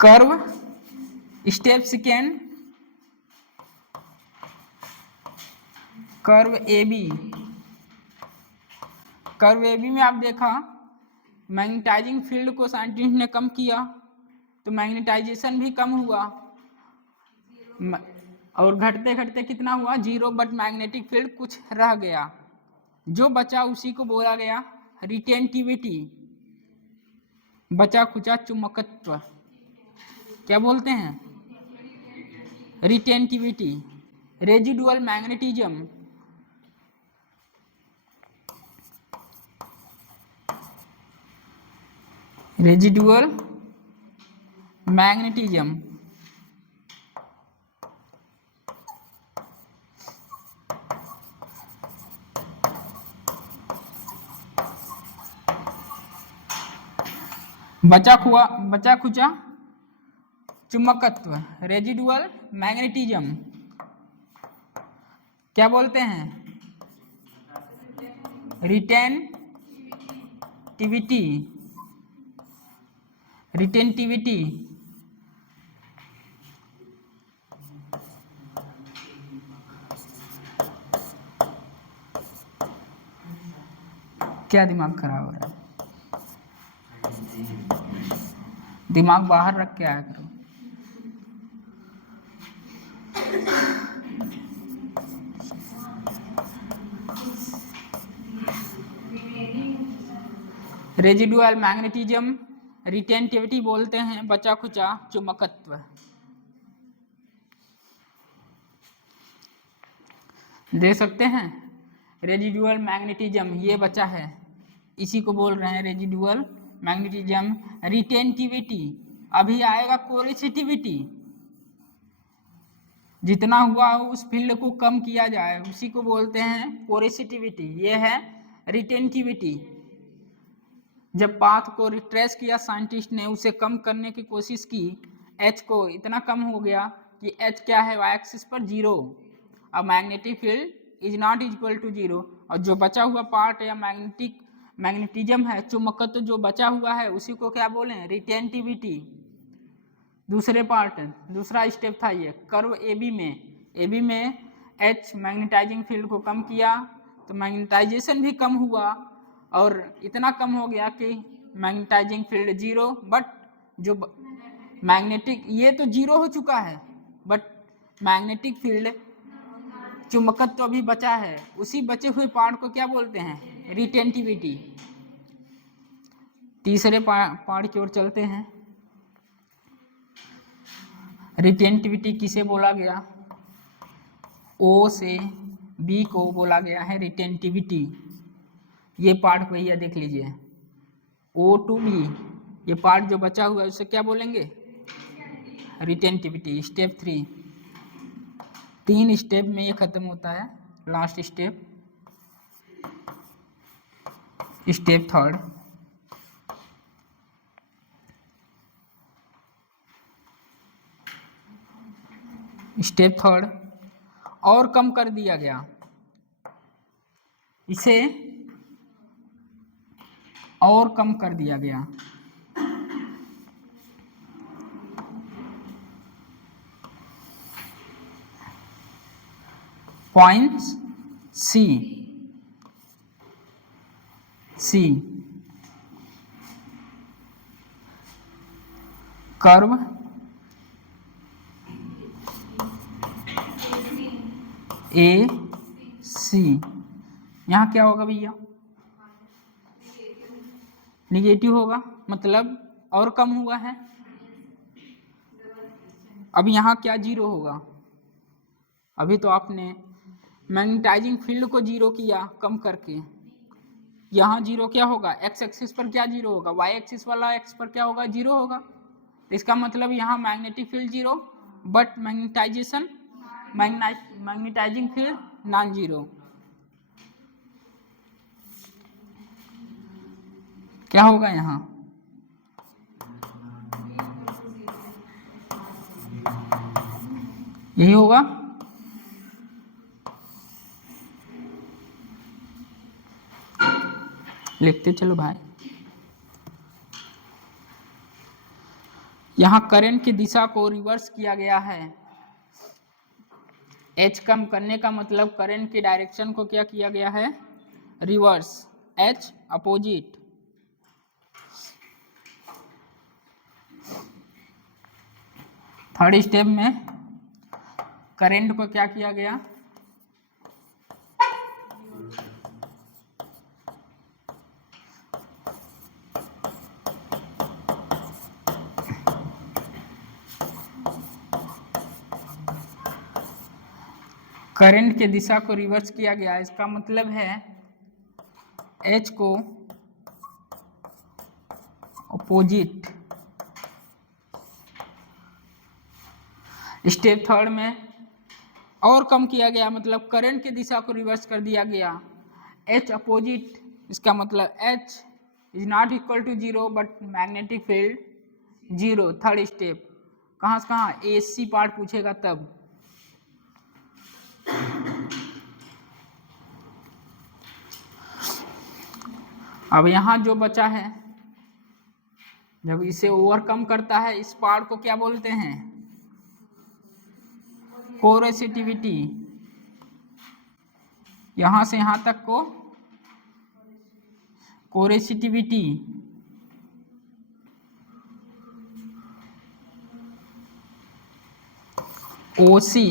Curve step second, curve A B. Curve A B में आप देखा मैग्नेटाइजिंग फील्ड को साइंटिस्ट ने कम किया तो मैग्नेटाइजेशन भी कम हुआ और घटते घटते कितना हुआ 0, बट मैग्नेटिक फील्ड कुछ रह गया, जो बचा उसी को बोला गया रिटेंटिविटी, बचा खुचा चुंबकत्व। क्या बोलते हैं? Retentivity. Residual magnetism, residual magnetism बचा खुचा चुंबकत्व, रेजिडुअल मैग्नेटिज्म क्या बोलते हैं? रिटेंटिविटी। रिटेंटिविटी क्या दिमाग खराब हो रहा है? दिमाग बाहर रख के आया करो। रेजिडुअल मैग्नेटिज्म, रिटेंटिविटी बोलते हैं बचा खुचा चुंबकत्व। देख सकते हैं रेजिडुअल मैग्नेटिज्म ये बचा है, इसी को बोल रहे हैं रेजिडुअल मैग्नेटिज्म। रिटेंटिविटी अभी आएगा कोरेसिटिविटी, जितना हुआ उस फील्ड को कम किया जाए उसी को बोलते हैं कोरेसिटिविटी। ये है रिटेंटिविटी। जब पाथ को रिट्रेस किया साइंटिस्ट ने, उसे कम करने की कोशिश की, एच को इतना कम हो गया कि एच क्या है वाई एक्सिस पर 0, अब magnetic field is not equal to 0, और जो बचा हुआ पार्ट या मैग्नेटिज्म है, चुंबकत्व जो बचा हुआ है उसी को क्या बोले? रिटेंटिविटी। दूसरे पार्ट, दूसरा स्टेप था ये कर्व ए बी में एच मैग्नेटाइजिंग फील्ड को कम किया तो मैग्नेटाइजेशन भी कम हुआ और इतना कम हो गया कि मैग्नेटाइजिंग फील्ड 0, बट जो मैग्नेटिक ये तो 0 हो चुका है, बट मैग्नेटिक फील्ड चुंबकत्व तो अभी बचा है, उसी बचे हुए पार्ट को क्या बोलते हैं? रिटेंटिविटी। तीसरे पार्ट की ओर चलते हैं। रिटेंटिविटी किसे बोला गया? ओ से बी को बोला गया है रिटेंटिविटी। ये पार्ट भैया देख लीजिए, ओ टू बी, ये पार्ट जो बचा हुआ है उसे क्या बोलेंगे? रिटेंटिविटी। स्टेप 3, 3 स्टेप में ये खत्म होता है। लास्ट स्टेप, स्टेप 3, स्टेप 3 और कम कर दिया गया, इसे और कम कर दिया गया। पॉइंट सी कर्व ए सी, यहाँ क्या होगा भैया? निगेटिव होगा, मतलब और कम हुआ है। अब यहाँ क्या 0 होगा? अभी तो आपने मैग्नेटाइजिंग फील्ड को 0 किया कम करके, यहाँ 0 क्या होगा? एक्स एक्सिस पर क्या 0 होगा? वाई एक्सिस वाला एक्स पर क्या होगा? 0 होगा। तो इसका मतलब यहाँ magnetic field 0, but magnetization magnetizing field non 0। क्या होगा यहाँ? यही होगा। लिखते चलो भाई। यहाँ करंट की दिशा को रिवर्स किया गया है। एच कम करने का मतलब करंट की डायरेक्शन को क्या किया गया है, reverse, H opposite. Third step में करंट को क्या किया गया, करंट की दिशा को रिवर्स किया गया। इसका मतलब है एच को अपोजिट। स्टेप थर्ड में और कम किया गया, मतलब करंट की दिशा को रिवर्स कर दिया गया, एच अपोजिट। इसका मतलब H is not equal to 0 but magnetic field 0। Third step कहाँ से कहाँ, एसी पार्ट पूछेगा तब। अब यहाँ जो बचा है, जब इसे ओवरकम करता है, इस पार्ट को क्या बोलते हैं, कोरेसिटिविटी। यहां से यहां तक को कोरेसिटिविटी। ओसी,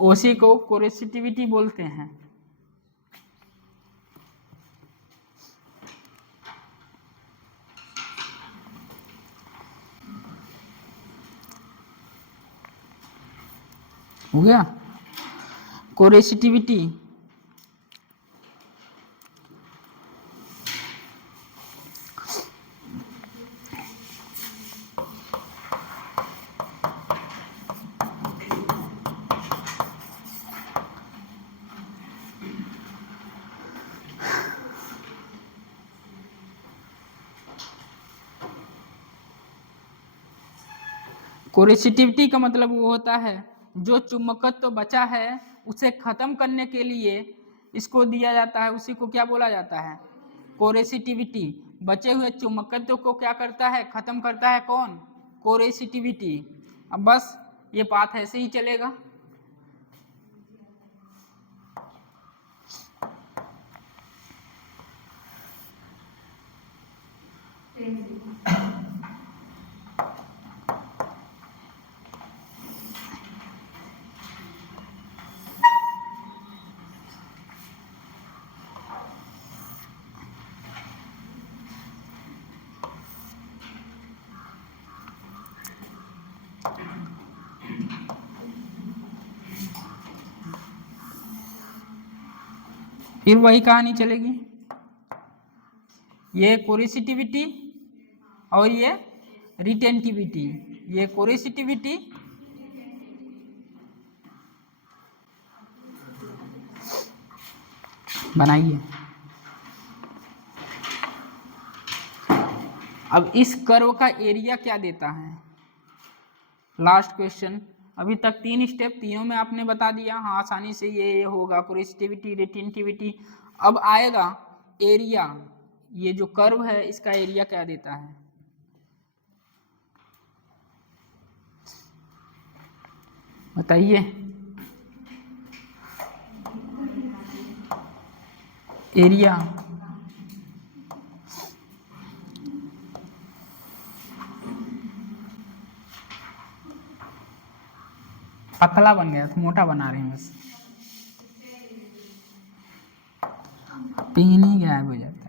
ओसी को कोरेसिटिविटी बोलते हैं। हो गया कोरेसिटिविटी। कोरेसिटिविटी का मतलब वो होता है जो चुंबकत्व तो बचा है उसे खत्म करने के लिए इसको दिया जाता है, उसी को क्या बोला जाता है, कोरेसिटिविटी। बचे हुए चुंबकत्व को क्या करता है, खत्म करता है कौन, कोरेसिटिविटी। अब बस ये पाथ ऐसे ही चलेगा। फिर वही कहानी चलेगी, ये कोरेसिटिविटी और ये रिटेंटिविटी। ये कोरेसिटिविटी बनाइए। अब इस कर्व का एरिया क्या देता है, लास्ट क्वेश्चन। अभी तक 3 स्टेप, तीनों में आपने बता दिया, हाँ आसानी से ये होगा, कोरेसिटिविटी, रिटेंटिविटी। अब आएगा एरिया, ये जो कर्व है इसका एरिया क्या देता है, बताइए। एरिया पतला बन गया तो मोटा बना रहे हैं बस, पेन ही गायब हो जाता है।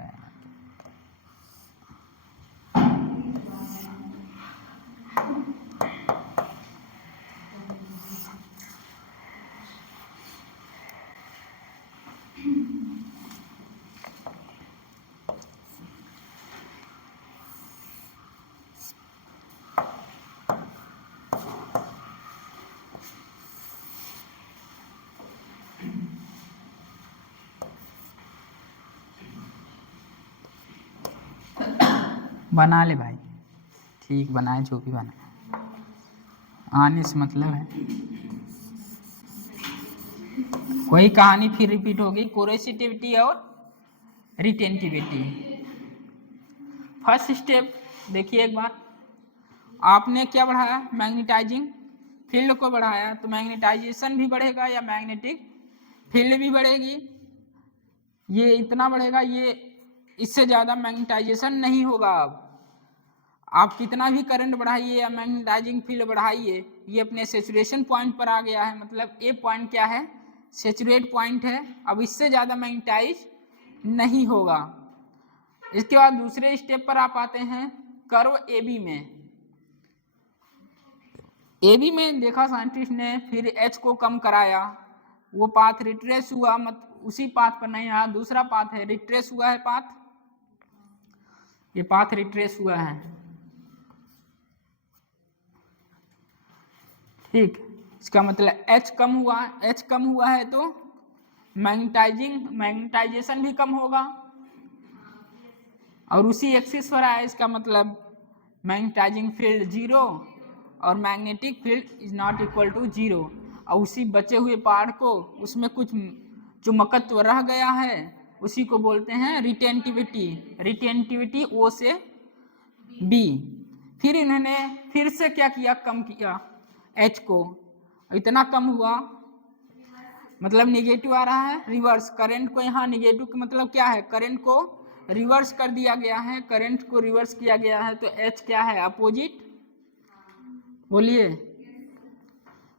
बना ले भाई, ठीक बनाए, जो भी बनाए, आने से मतलब है। वही कहानी फिर रिपीट होगी, कोरेसिटिविटी और रिटेंटिविटी। फर्स्ट स्टेप देखिए एक बार, आपने क्या बढ़ाया, मैग्नेटाइजिंग फील्ड को बढ़ाया, तो मैग्नेटाइजेशन भी बढ़ेगा या मैग्नेटिक फील्ड भी बढ़ेगी। ये इतना बढ़ेगा, ये इससे ज़्यादा मैग्नेटाइजेशन नहीं होगा। अब आप कितना भी करंट बढ़ाइए या मैग्नेटाइजिंग फील्ड बढ़ाइए, ये अपने सेचुरेशन पॉइंट पर आ गया है, मतलब ए पॉइंट क्या है, सेचुरेट पॉइंट है। अब इससे ज़्यादा मैग्नेटाइज नहीं होगा। इसके बाद दूसरे स्टेप पर आप आते हैं कर्व ए बी में। ए बी में देखा साइंटिस्ट ने, फिर एच को कम कराया, वो पाथ रिट्रेस हुआ, मत उसी पाथ पर नहीं आया, दूसरा पाथ है, रिट्रेस हुआ है पाथ, ये पाथ रिट्रेस हुआ है, ठीक। इसका मतलब एच कम हुआ, एच कम हुआ है तो मैग्नेटाइजेशन भी कम होगा, और उसी एक्सिस पर आया, इसका मतलब मैग्नेटाइजिंग फील्ड जीरो और magnetic field is not equal to zero. और उसी बचे हुए पार्ट को, उसमें कुछ चुंबकत्व रह गया है, उसी को बोलते हैं रिटेंटिविटी। रिटेंटिविटी ओ से बी। फिर इन्होंने फिर से क्या किया, कम किया एच को, इतना कम हुआ, मतलब निगेटिव आ रहा है, रिवर्स करंट को, यहाँ निगेटिव का मतलब क्या है, करंट को रिवर्स कर दिया गया है, करंट को रिवर्स किया गया है, तो एच क्या है, अपोजिट, बोलिए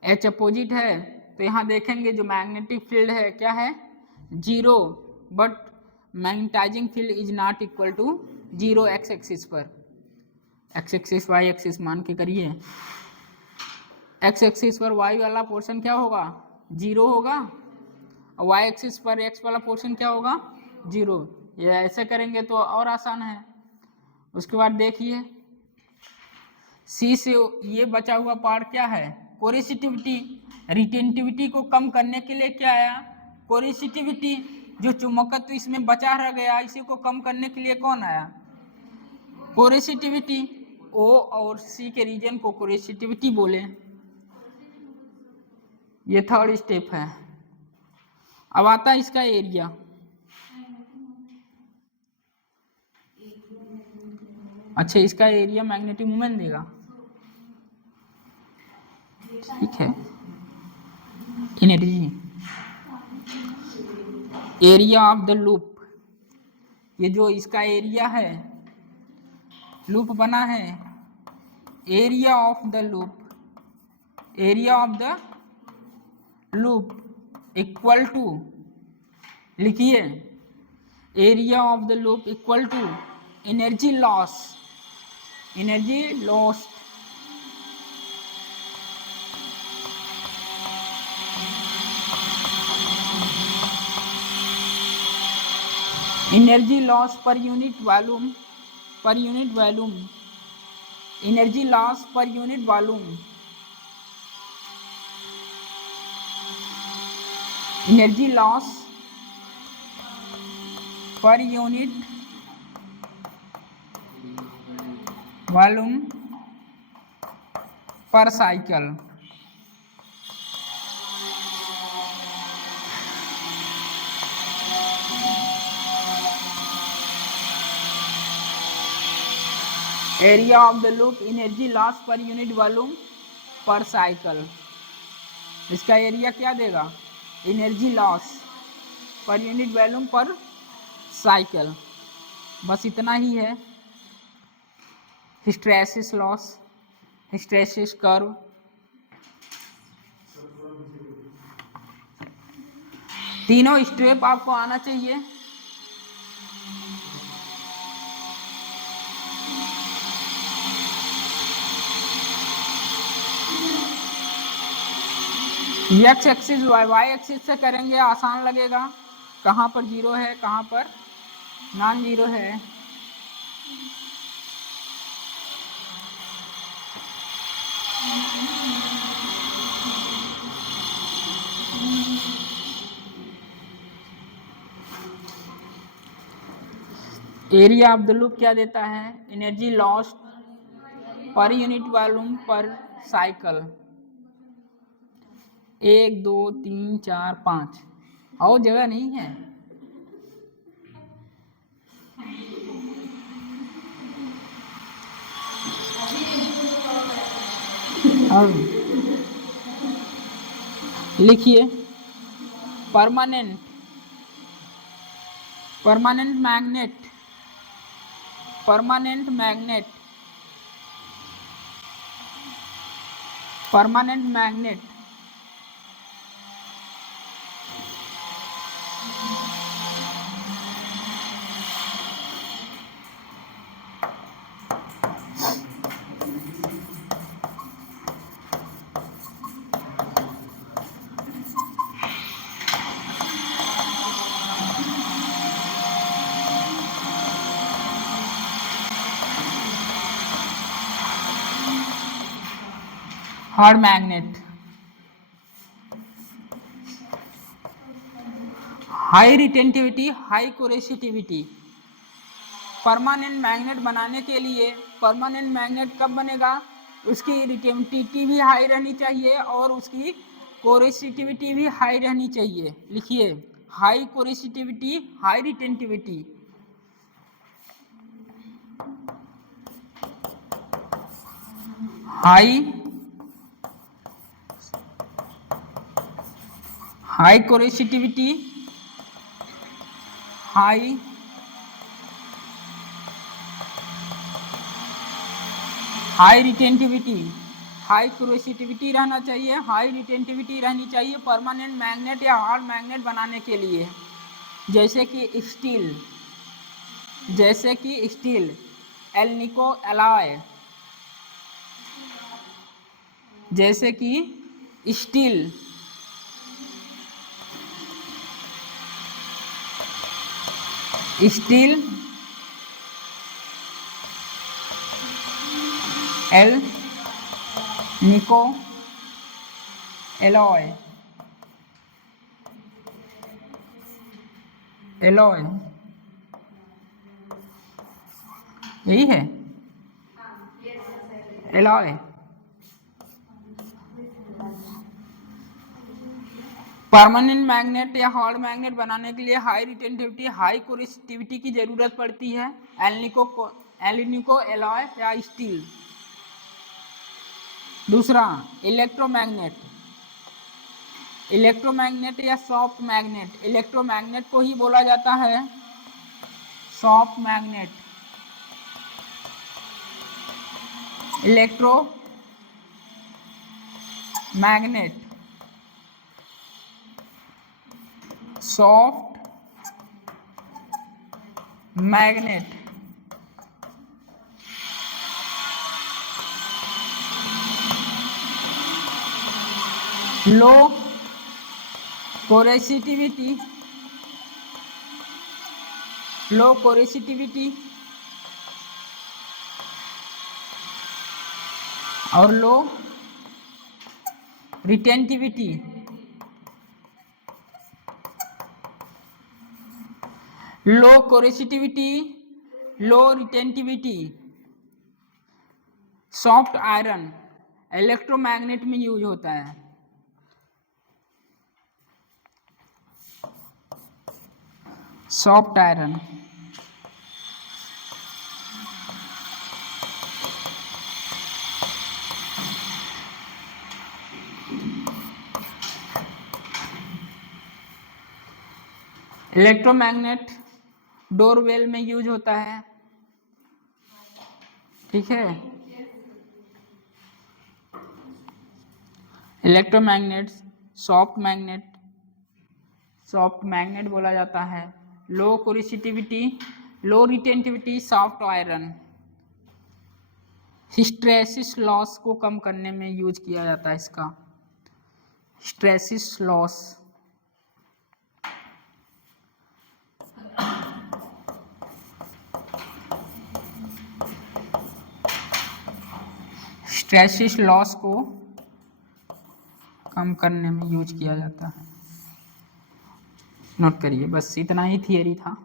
एच अपोजिट है। तो यहाँ देखेंगे जो मैग्नेटिक फील्ड है क्या है, zero, but magnetizing field is not equal to zero X axis पर। एक्स एक्सिस वाई एक्सिस मान के करिए, एक्स एक्सिस पर वाई वाला पोर्शन क्या होगा, जीरो होगा, और वाई एक्सिस पर एक्स वाला पोर्शन क्या होगा, जीरो। ये ऐसे करेंगे तो और आसान है। उसके बाद देखिए सी से ये बचा हुआ पार्ट क्या है, कोरिसिटिविटी। रिटेंटिविटी को कम करने के लिए क्या आया, कोरिसिटिविटी। जो चुंबकत्व इसमें बचा रह गया, इसी को कम करने के लिए कौन आया, कोरिसिटिविटी। ओ और सी के रीजन को कोरिसिटिविटी बोले। ये थर्ड स्टेप है। अब आता है इसका एरिया। अच्छा, इसका एरिया मैग्नेटिक मोमेंट देगा, ठीक है। Energy, area of the loop, ये जो इसका एरिया है, लूप बना है, area of the loop, area of the loop equal to, लिखिए area of the loop equal to energy loss, energy lost, energy loss per unit volume, per unit volume, energy loss per unit volume, energy loss per unit volume per cycle. Area of the loop, energy loss per unit volume per cycle. इसका area क्या देगा, energy loss per unit volume per cycle. बस इतना ही है। Hysteresis loss, hysteresis curve, तीनों step आपको आना चाहिए। एक्स एक्सिस वाई एक्सिस से करेंगे, आसान लगेगा, कहाँ पर जीरो है कहाँ पर नॉन जीरो है। एरिया ऑफ द लूप क्या देता है, एनर्जी लॉस्ट पर यूनिट वॉल्यूम पर साइकिल। 1 2 3 4 5 और जगह नहीं है। अब लिखिए permanent magnet, permanent magnet, permanent magnet hard magnet, high retentivity, high coercivity. Permanent magnet बनाने के लिए परमानेंट मैग्नेट कब बनेगा, उसकी रिटेंटिविटी भी हाई रहनी चाहिए और उसकी कोरेसिटिविटी भी हाई रहनी चाहिए। लिखिए high coercivity, high retentivity. High coercivity, high retentivity, high coercivity रहना चाहिए, हाई रिटेंटिविटी रहनी चाहिए परमानेंट मैग्नेट या हार्ड मैग्नेट बनाने के लिए। जैसे कि स्टील, एल्निको एलॉय, जैसे कि स्टील, एल्निको एलॉय, यही है एलॉय। परमानेंट मैग्नेट या हार्ड मैग्नेट बनाने के लिए हाई रिटेंटिविटी, हाई कोरेसिटिविटी की जरूरत पड़ती है। एल्निको एलॉय या स्टील। दूसरा इलेक्ट्रोमैग्नेट या सॉफ्ट मैग्नेट। इलेक्ट्रोमैग्नेट को ही बोला जाता है soft magnet. Electromagnet, soft magnet, low coercivity और low retentivity. Low coercivity, low retentivity, soft iron electromagnet में यूज होता है। सॉफ्ट आयरन, इलेक्ट्रोमैग्नेट डोरवेल में यूज होता है। ठीक है, इलेक्ट्रोमैग्नेट सॉफ्ट मैग्नेट बोला जाता है। Low coercivity, low retentivity, soft iron hysteresis loss को कम करने में यूज किया जाता है इसका। हिस्टैरिसीस लॉस, हिस्टैरिसीस लॉस को कम करने में यूज किया जाता है। नोट करिए, बस इतना ही थियरी था।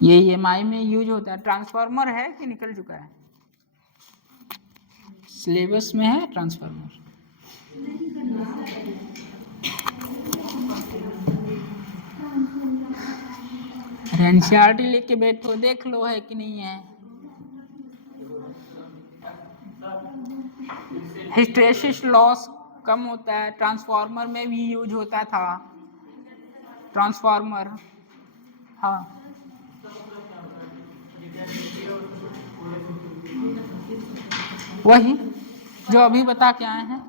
ये EMI में यूज होता है। ट्रांसफार्मर है कि निकल चुका है? सिलेबस में है ट्रांसफार्मर। एनसीईआरटी लेके बैठो, देख लो है कि नहीं है। हिस्टैरिसीस लॉस कम होता है, ट्रांसफार्मर में भी यूज होता था, ट्रांसफार्मर। हाँ, वही जो अभी बता के आए हैं।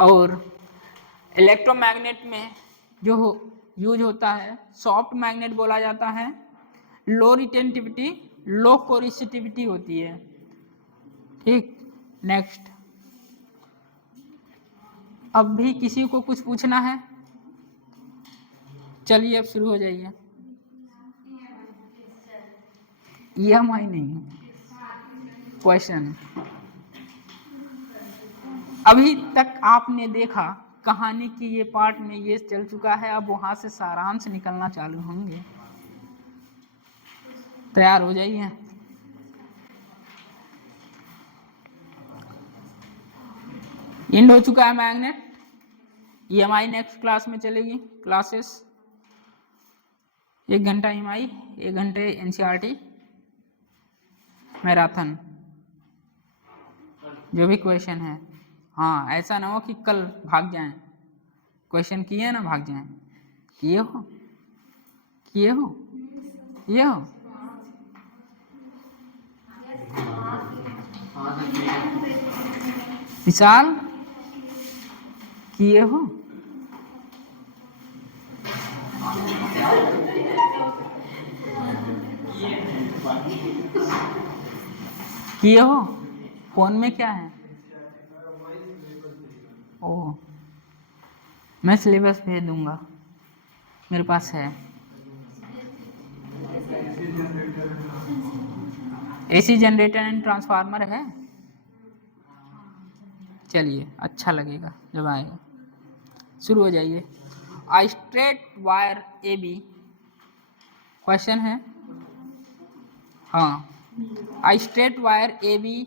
और इलेक्ट्रोमैग्नेट में जो यूज होता है सॉफ्ट मैग्नेट बोला जाता है, लो रिटेंटिविटी लो कोरिसिटिविटी होती है। ठीक, नेक्स्ट। अब भी किसी को कुछ पूछना है? चलिए अब शुरू हो जाइए। EMI नहीं, क्वेश्चन। अभी तक आपने देखा कहानी की ये पार्ट में ये चल चुका है, अब वहां से सारांश निकलना चालू होंगे। तैयार हो जाइए। एंड हो चुका है मैग्नेट। EMI नेक्स्ट क्लास में चलेगी क्लासेस। 1 घंटा EMI, 1 घंटे NCERT मैराथन, जो भी क्वेश्चन है। हाँ, ऐसा ना हो कि कल भाग जाएं, क्वेश्चन किए ना भाग जाएं। किए हो, किए हो, किए हो। विशाल, किए हो। किए हो। फोन में क्या है? ओह, मैं सिलेबस भेज दूंगा, मेरे पास है। AC जनरेटर एंड ट्रांसफार्मर है। चलिए, अच्छा लगेगा जब आएगा। शुरू हो जाइए। आई स्ट्रेट वायर AB क्वेश्चन है। हाँ, आई स्ट्रेट वायर AB।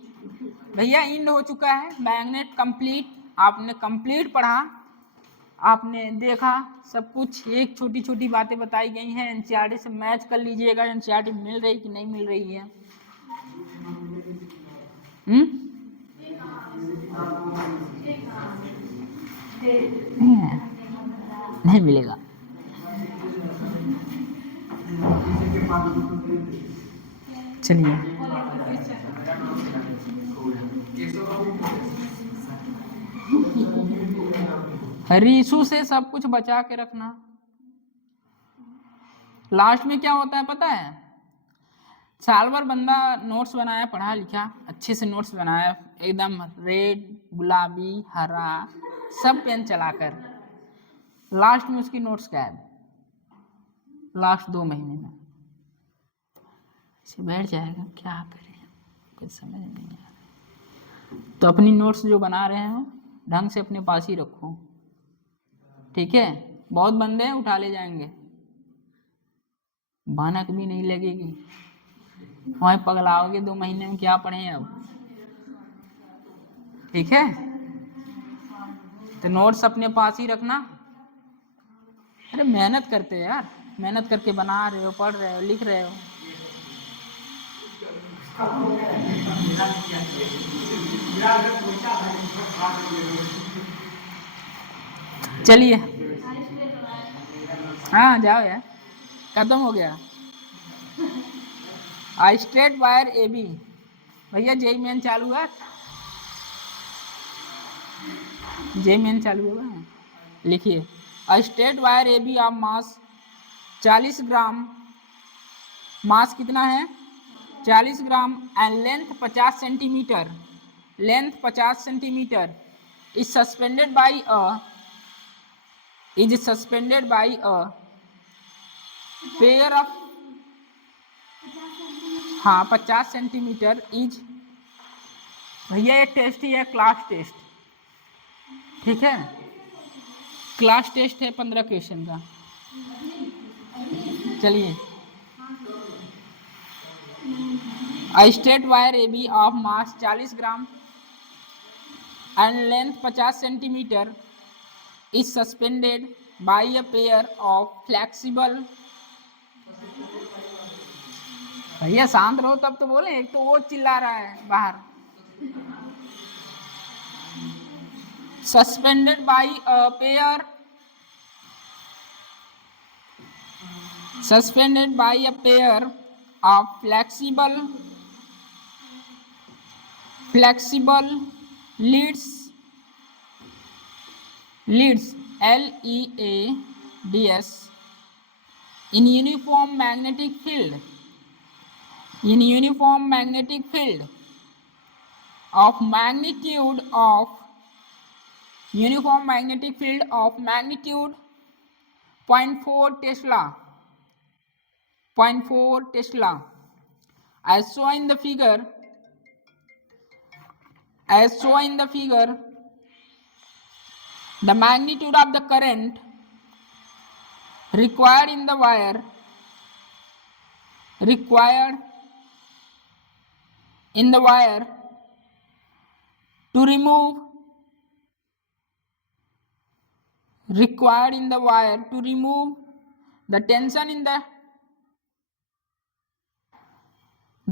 भैया इंड हो चुका है, मैग्नेट कंप्लीट। आपने कंप्लीट पढ़ा, आपने देखा सब कुछ। एक छोटी छोटी बातें बताई गई हैं, NCERT से मैच कर लीजिएगा। NCERT मिल रही कि नहीं मिल रही है। नहीं मिलेगा। चलिए, रीशु से सब कुछ बचा के रखना। लास्ट में क्या होता है पता है? साल भर बंदा नोट्स बनाया, पढ़ा लिखा, अच्छे से नोट्स बनाया, एकदम रेड गुलाबी हरा सब पेन चलाकर, लास्ट में उसकी नोट्स गायब। लास्ट 2 महीने में इसे बैठ जाएगा, क्या करें, कुछ समझ नहीं आ रहा। तो अपनी नोट्स जो बना रहे हो ढंग से अपने पास ही रखो, ठीक है। बहुत बंदे उठा ले जाएंगे, भनक भी नहीं लगेगी, वहीं पगलाओगे। 2 महीने में क्या पढ़े अब, ठीक है। तो नोट्स अपने पास ही रखना। अरे मेहनत करते यार, मेहनत करके बना रहे हो, पढ़ रहे हो, लिख रहे हो। चलिए, हाँ जाओ यार, खत्म हो गया। I straight wire AB। भैया JEE मेन चालू है, JEE मेन चालू होगा। लिखिए, I straight wire AB of mass 40 gram, mass कितना है 40 gram, and length 50 centimetre, length 50 centimetre, is suspended by a pair of, हाँ 50 सेंटीमीटर इज। भैया ये टेस्ट ही है, क्लास टेस्ट, ठीक है। क्लास टेस्ट है 15 क्वेश्चन का। चलिए, A straight wire AB of mass 40 gram and length 50 centimeter is suspended by a pair of flexible, भैया शांत रहो तब तो बोले, एक तो वो चिल्ला रहा है बाहर। Suspended by a pair, suspended by a pair of flexible leads leads, LEADS, in uniform magnetic field, in uniform magnetic field of magnitude of uniform magnetic field of magnitude 0.4 Tesla, 0.4 Tesla, as shown in the figure, as shown in the figure. The magnitude of the current required in the wire, required in the wire to remove, required in the wire to remove the tension in the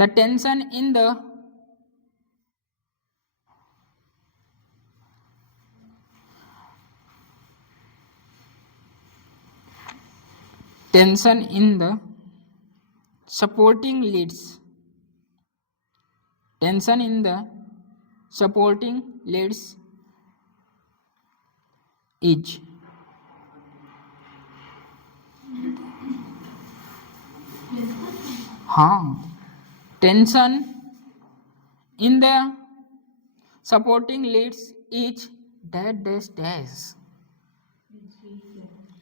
tension in the tension in the supporting leads, tension in the supporting leads is tension in the supporting leads is dash dash dash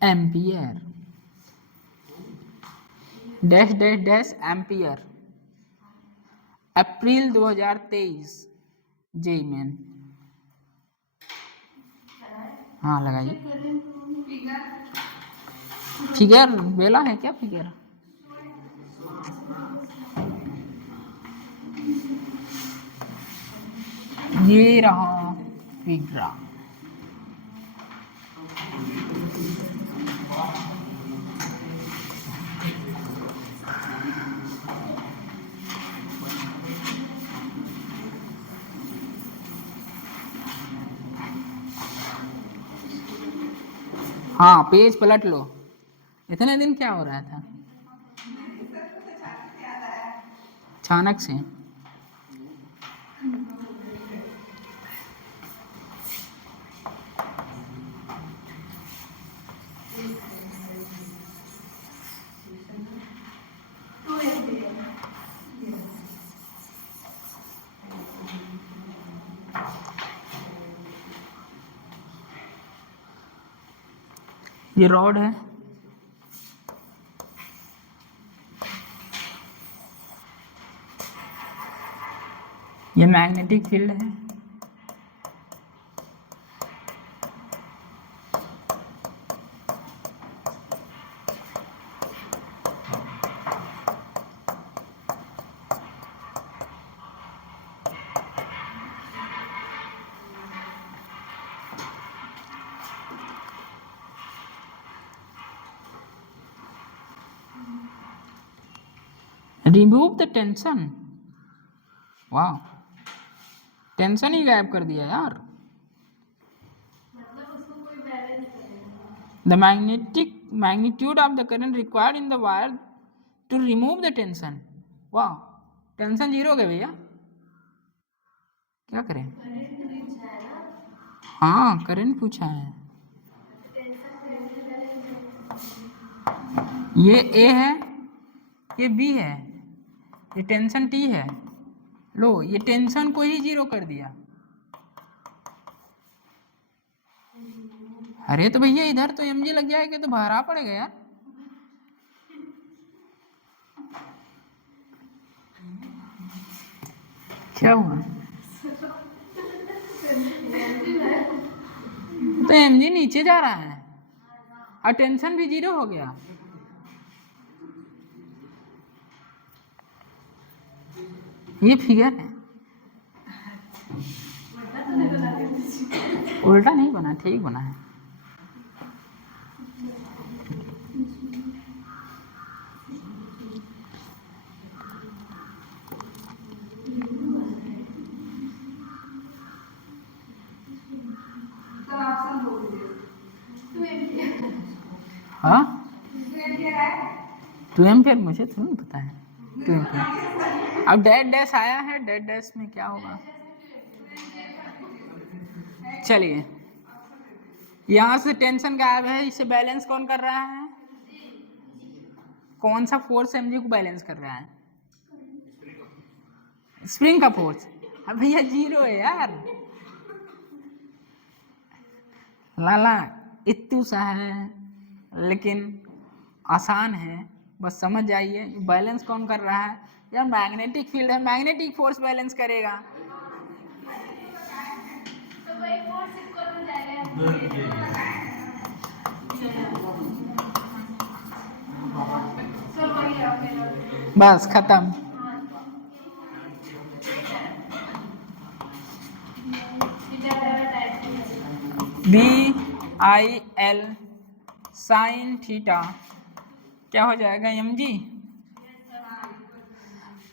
ampere, dash dash dash ampere. April 2023 JEE main. हाँ लगाइए। Figure बेला है क्या figure? ये रहा figure. हाँ page पलट लो। इतने दिन क्या हो रहा था? अचानक से ये रॉड है, ये मैग्नेटिक फील्ड है, रिमूव द टेंशन। वाह, टेंशन ही गायब कर दिया यार। The magnitude of the current required in the wire to remove the tension. वाह, टेंशन जीरो हो गया भैया। क्या करें? हाँ करंट पूछा है। ये ए है, ये बी है, ये टेंशन टी है। लो ये टेंशन को ही जीरो कर दिया। अरे तो भैया इधर तो एमजी लग जाएगा तो भरा पड़ेगा यार। क्या हुआ? तो एमजी नीचे जा रहा है और टेंशन भी जीरो हो गया। ये फिगर है, उल्टा नहीं बना, ठीक बना है। हाँ 2 एम्पियर मुझे थोड़ा नहीं पता है। 2 एम्पियर। अब डेड डैश आया है, डेड डैश में क्या होगा? चलिए यहाँ से टेंशन गायब है, इसे बैलेंस कौन कर रहा है? कौन सा फोर्स mg को बैलेंस कर रहा है? स्प्रिंग का फोर्स। अब भैया जीरो है यार, लाला इतू सा है लेकिन आसान है, बस समझ जाइए। बैलेंस कौन कर रहा है यार? मैग्नेटिक फील्ड है, मैग्नेटिक फोर्स बैलेंस करेगा। बस खत्म। BIL साइन थीटा क्या हो जाएगा? mg।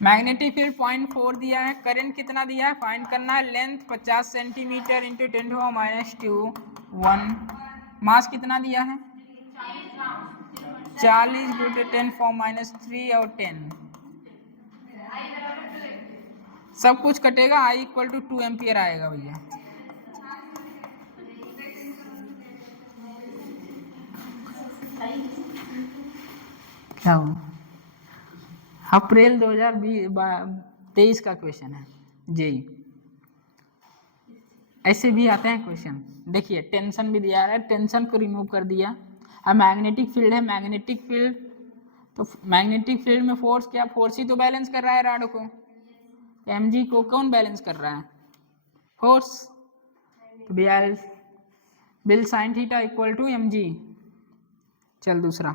मैग्नेटिक फील्ड 0.4 दिया है, करंट कितना दिया है फाइंड करना है, लेंथ 50 सेंटीमीटर इंटू 10⁻², 1। मास कितना दिया है? 40 × 10⁻³ और 10। सब कुछ कटेगा, I = 2 एम्पियर आएगा भैया। क्या हो? अप्रैल 2023 का क्वेश्चन है जी। ऐसे भी आते हैं क्वेश्चन। देखिए टेंशन भी दिया है, टेंशन को रिमूव कर दिया। अब मैग्नेटिक फील्ड है, मैग्नेटिक फील्ड तो मैग्नेटिक फील्ड में फोर्स, क्या फोर्स ही तो बैलेंस कर रहा है रॉड को। mg को कौन बैलेंस कर रहा है? फोर्स। तो बिल साइन थीटा = mg। चल दूसरा,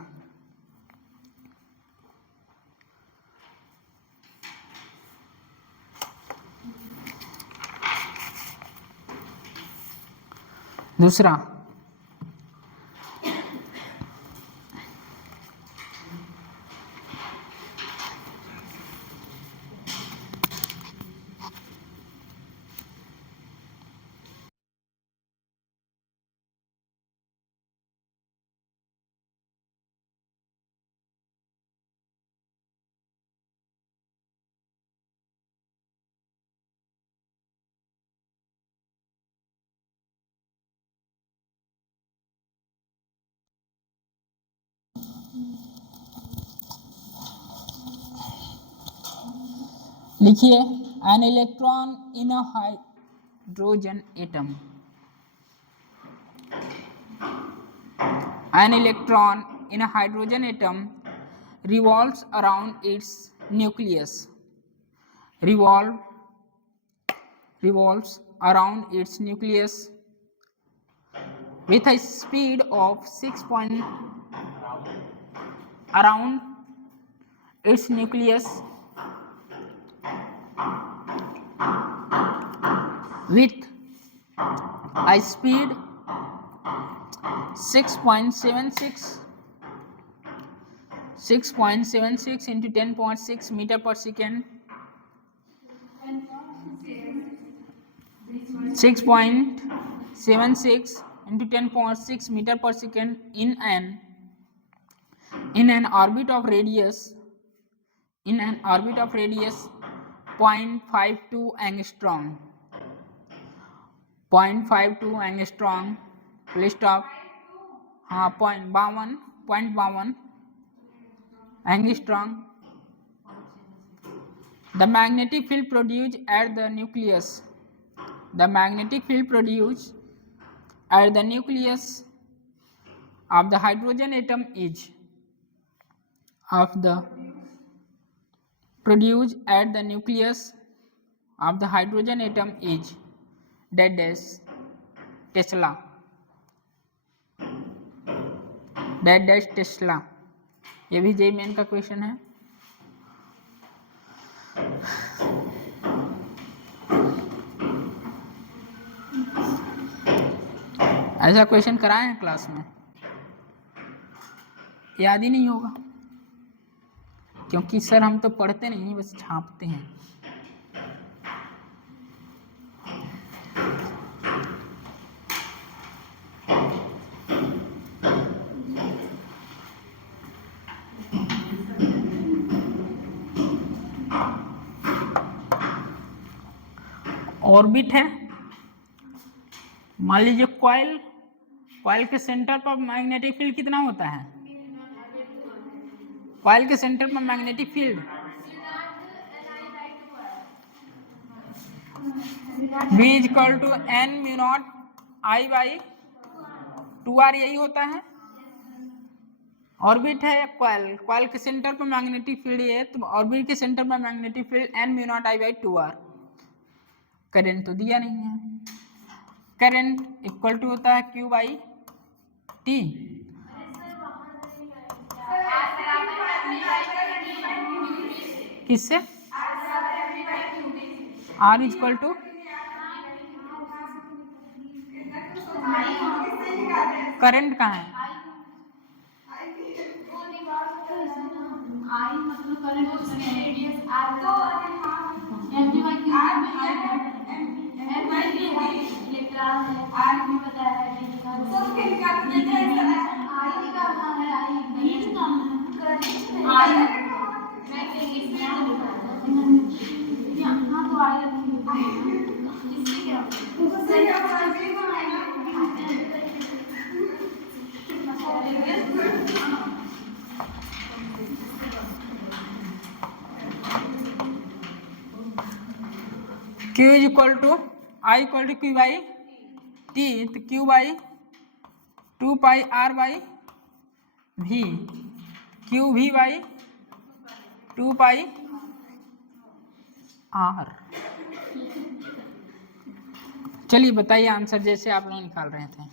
लिखिए an electron in a hydrogen atom, an electron in a hydrogen atom revolves around its nucleus, revolves around its nucleus with a speed of 6 point around its nucleus with a speed 6.76 into 10.6 meter per second, 6.76 into 10.6 meter per second in an orbit of radius 0.52 angstrom, 0.52 angstrom, full stop। हाँ 0.52 angstrom। The magnetic field produced at the nucleus of the hydrogen atom is Tesla, Tesla। ये भी JEE main का question है। ऐसा question कराए हैं class में? याद ही नहीं होगा क्योंकि सर हम तो पढ़ते नहीं, बस छापते हैं। ऑर्बिट है, मान लीजिए कॉइल कॉइल के सेंटर पर मैग्नेटिक फील्ड कितना होता है? कॉइल के सेंटर पर magnetic field V equal to N mu naught I by 2R, यही होता है। ऑर्बिट है कॉइल, कॉइल के सेंटर पर मैग्नेटिक फील्ड है, तो ऑर्बिट के सेंटर पर magnetic field N mu naught I by 2R। Current तो दिया नहीं है। करंट इक्वल टू होता है Q बाई T। किससे? R इक्वल टू करंट कहाँ है? Q equal to I equal to Q by T, तो Q by 2 pi R by V, Q V by 2 pi R। चलिए बताइए आंसर जैसे आप लोग निकाल रहे थे।